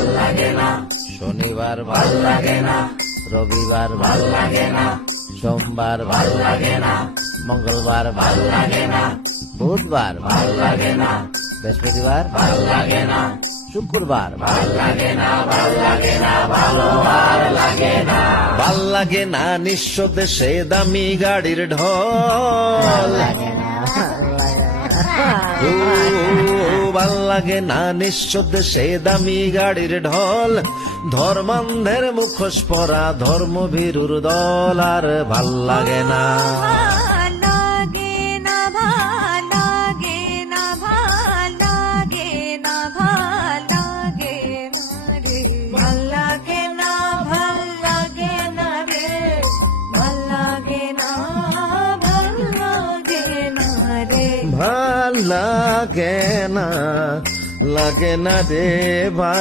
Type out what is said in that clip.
ভাল লাগে না, শনিবার ভাল লাগে না, রবিবার ভাল লাগে না, সোমবার ভাল লাগে না, মঙ্গলবার ভাল লাগে না, বুধবার ভাল লাগে না, বৃহস্পতিবার ভাল লাগে না, শুক্রবার ভাল লাগে না, ভাল লাগে না, ভালো আর লাগে না। ভাল লাগে না নিঃস্ব দেশে দামি গাড়ির ঢল ও, ভাল লাগে না নিঃস্ব দেশে দামি গাড়ির ঢল ধর্মান্ধের মুখোশ পরা ধর্মভীরুর দল আর ভাল লাগে না লাগে না, ভাল লাগে না, ভাল লাগে না, ভাল লাগে না রে, ভাল লাগে না, ভাল লাগে না রে, ভাল লাগে না, ভাল লাগে না রে। ভাল লাগে না রে ভাই